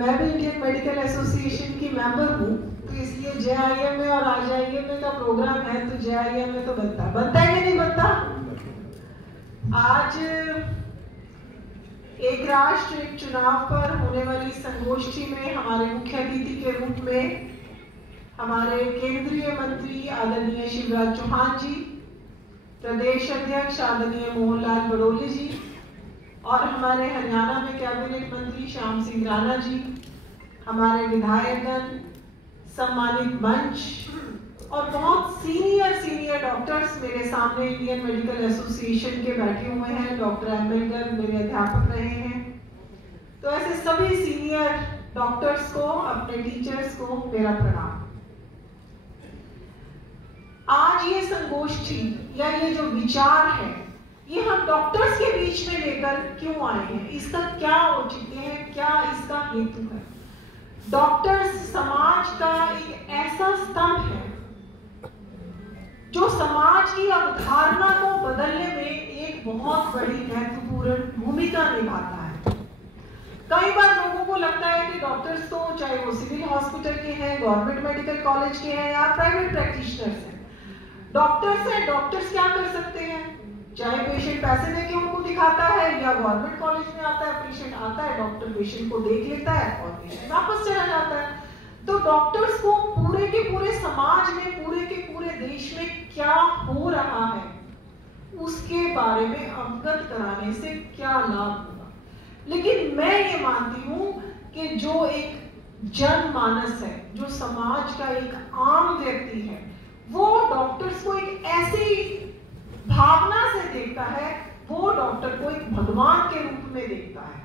मैं भी Indian medical association की मेंबर हूँ, तो इसलिए JIMA और RJIMA का प्रोग्राम है तो JIMA तो बनता है कि नहीं बनता। आज एक राष्ट्र एक चुनाव पर होने वाली संगोष्ठी में हमारे मुख्य अतिथि के रूप में हमारे केंद्रीय मंत्री आदरणीय शिवराज चौहान जी, प्रदेश अध्यक्ष आदरणीय मोहनलाल बड़ोले जी और हमारे हरियाणा में कैबिनेट मंत्री श्याम सिंह राणा जी, हमारे विधायकगण, सम्मानित मंच और बहुत सीनियर डॉक्टर्स मेरे सामने इंडियन मेडिकल एसोसिएशन के बैठे हुए हैं। डॉक्टर एम्बेडकर मेरे अध्यापक रहे हैं, तो ऐसे सभी सीनियर डॉक्टर्स को, अपने टीचर्स को मेरा प्रणाम। आज ये संगोष्ठी या ये जो विचार है ये हम डॉक्टर्स के बीच में लेकर क्यों आए हैं, इसका क्या औचित्य है, क्या इसका हेतु है। डॉक्टर्स समाज का एक ऐसा स्तंभ है जो समाज की अवधारणा को बदलने में एक बहुत बड़ी महत्वपूर्ण भूमिका निभाता है। कई बार लोगों को लगता है कि डॉक्टर्स तो चाहे वो सिविल हॉस्पिटल के हैं, गवर्नमेंट मेडिकल कॉलेज के हैं या प्राइवेट प्रैक्टिशनर्स हैं, डॉक्टर्स क्या कर सकते हैं। चाहे पेशेंट पैसे देके उनको दिखाता है या गवर्नमेंट कॉलेज में आता है, पेशेंट आता है, डॉक्टर पेशेंट को देख लेता है और पेशेंट वापस चला जाता है। तो डॉक्टर्स को पूरे के पूरे समाज में, पूरे के पूरे देश में क्या हो रहा है उसके बारे में अवगत कराने से क्या लाभ होगा। लेकिन मैं ये मानती हूं कि जो एक जनमानस है, जो समाज का एक आम व्यक्ति है, वो डॉक्टर्स को एक ऐसी भावना से देखता है, वो डॉक्टर को एक भगवान के रूप में देखता है।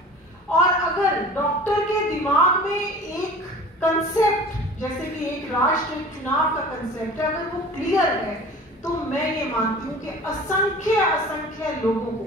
और अगर डॉक्टर के दिमाग में एक कंसेप्ट, जैसे कि एक राष्ट्र चुनाव का कंसेप्ट है, अगर वो क्लियर है, तो मैं ये मानती हूँ कि असंख्य लोगों को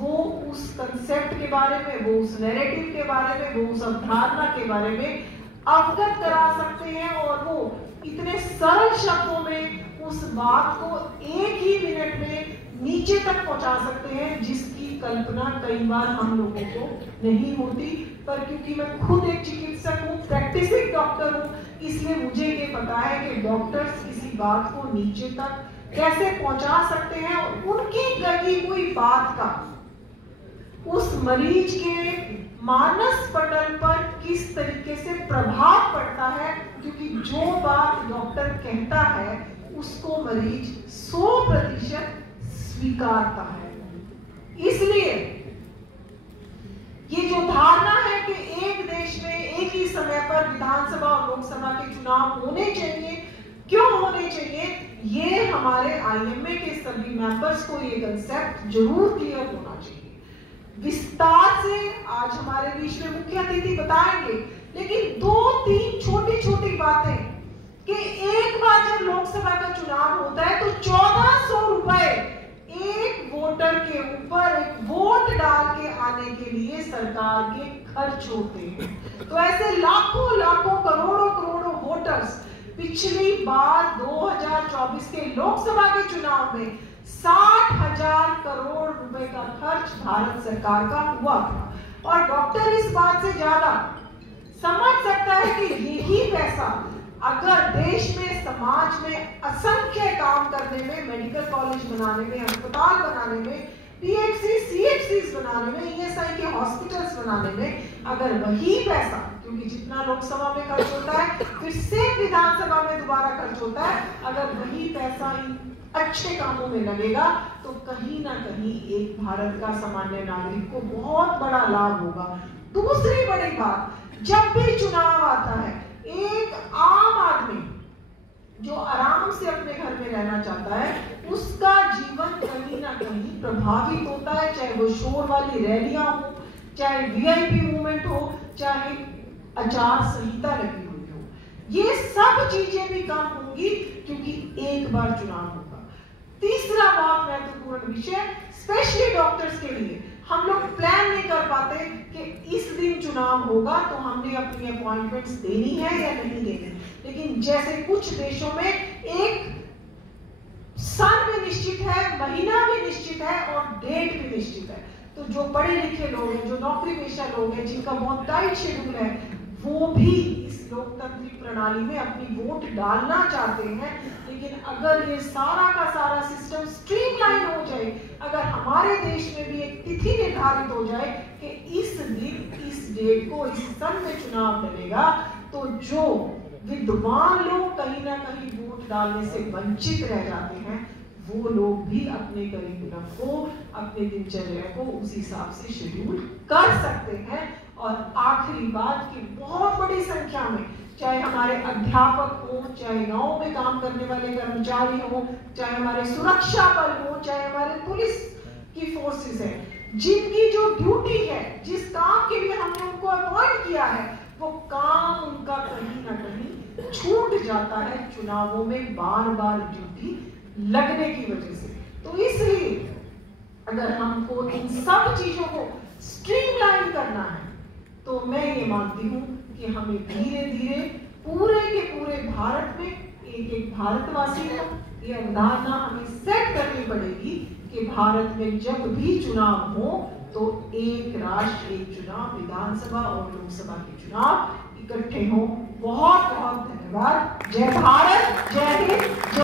वो उस कंसेप्ट के बारे में, वो उस नैरेटिव के बारे में, वो उस अवधारणा के बारे में अवगत करा सकते हैं और वो इतने सरल शब्दों में उस बात को एक ही मिनट में नीचे तक पहुंचा सकते हैं जिसकी कल्पना कई बार हम लोगों को नहीं होती। पर क्योंकि मैं खुद एक चिकित्सक हूँ, प्रैक्टिसिंग डॉक्टर हूँ, इसलिए मुझे ये पता है कि डॉक्टर्स किसी बात को नीचे तक कैसे पहुंचा सकते हैं और उनकी कही हुई बात का उस मरीज के मानस पटल पर किस तरीके से प्रभाव पड़ता है, क्योंकि जो बात डॉक्टर कहता है उसको मरीज 100% स्वीकारता है। इसलिए ये जो धारणा है कि एक देश में एक ही समय पर विधानसभा और लोकसभा के चुनाव होने चाहिए, क्यों होने चाहिए, ये हमारे IMA के सभी मेंबर्स को ये कंसेप्ट जरूर क्लियर होना चाहिए। विस्तार से आज हमारे बीच में मुख्य अतिथि बताएंगे, लेकिन 2-3 छोटी बातें कि एक बार जब लोकसभा का चुनाव होता है तो 1400 रुपए एक वोटर के ऊपर एक वोट डाल के आने के लिए सरकार के खर्च होते हैं। तो ऐसे लाखों करोड़ों वोटर्स पिछली बार 2024 के लोकसभा के चुनाव में 60,000 करोड़ रुपए का खर्च भारत सरकार का हुआ था। और डॉक्टर इस बात से ज्यादा समझ सकता है कि यही पैसा अगर देश में, समाज में असंख्य काम करने में, मेडिकल कॉलेज बनाने में, अस्पताल बनाने में, PHC, CHCs बनाने में, ESI के हॉस्पिटल्स बनाने में, अगर वही पैसा, क्योंकि जितना लोकसभा में खर्च होता है फिर से विधानसभा में दोबारा खर्च होता है, अगर वही पैसा इन अच्छे कामों में लगेगा तो कहीं ना कहीं एक भारत का सामान्य नागरिक को बहुत बड़ा लाभ होगा। दूसरी बड़ी बात, जब भी चुनाव आता है, एक आम आदमी जो आराम से अपने घर में रहना चाहता है, उसका जीवन कहीं ना कहीं प्रभावित होता है, चाहे वो शोर वाली रैलियां हो, चाहे VIP मूवमेंट हो, चाहे आचार संहिता लगी हुई हो, ये सब चीजें भी कम होंगी क्योंकि एक बार चुनाव होगा। तीसरा बहुत महत्वपूर्ण विषय, स्पेशली डॉक्टर्स के लिए, हम लोग प्लान नहीं कर पाते कि इस दिन चुनाव होगा तो हमने अपनी अपॉइंटमेंट्स देनी है या नहीं देनी, लेकिन जैसे कुछ देशों में एक सन भी निश्चित है, महीना भी निश्चित है और डेट भी निश्चित है। तो जो पढ़े लिखे लोग हैं, जो नौकरी पेशा लोग हैं, जिनका बहुत टाइट शेड्यूल है, वो भी इस लोकतांत्रिक प्रणाली में अपनी वोट डालना चाहते हैं। लेकिन अगर ये सारा का सारा सिस्टम स्ट्रीमलाइन हो जाए, अगर हमारे देश में भी एक तिथि निर्धारित हो जाए कि इस दिन इस डेट को इस सन में चुनाव लड़ेगा, तो जो विद्वान लोग कहीं ना कहीं वोट डालने से वंचित रह जाते हैं, वो लोग भी अपने करिकुलम को, अपने दिनचर्या को उस हिसाब से शेड्यूल कर सकते हैं। और आखिरी बात कि बहुत बड़ी संख्या में, चाहे हमारे अध्यापक हो, चाहे गांव में काम करने वाले कर्मचारी हो, चाहे हमारे सुरक्षा बल हो, चाहे हमारे पुलिस की फोर्सेस है, जिनकी जो ड्यूटी है, जिस काम के लिए हमने उनको अपॉइंट किया है, वो काम उनका कहीं ना कहीं छूट जाता है चुनावों में बार बार ड्यूटी लगने की वजह से। तो इसलिए अगर हमको इन सब चीजों को स्ट्रीमलाइन करना है, तो मैं ये मानती हूँ कि हमें धीरे धीरे पूरे के पूरे भारत में एक एक भारतवासी को ये अवधारणा हमें सेट करनी पड़ेगी कि भारत में जब भी चुनाव हो तो एक राष्ट्र एक चुनाव, विधानसभा और लोकसभा के चुनाव इकट्ठे हो। बहुत बहुत धन्यवाद। जय भारत, जय हिंद।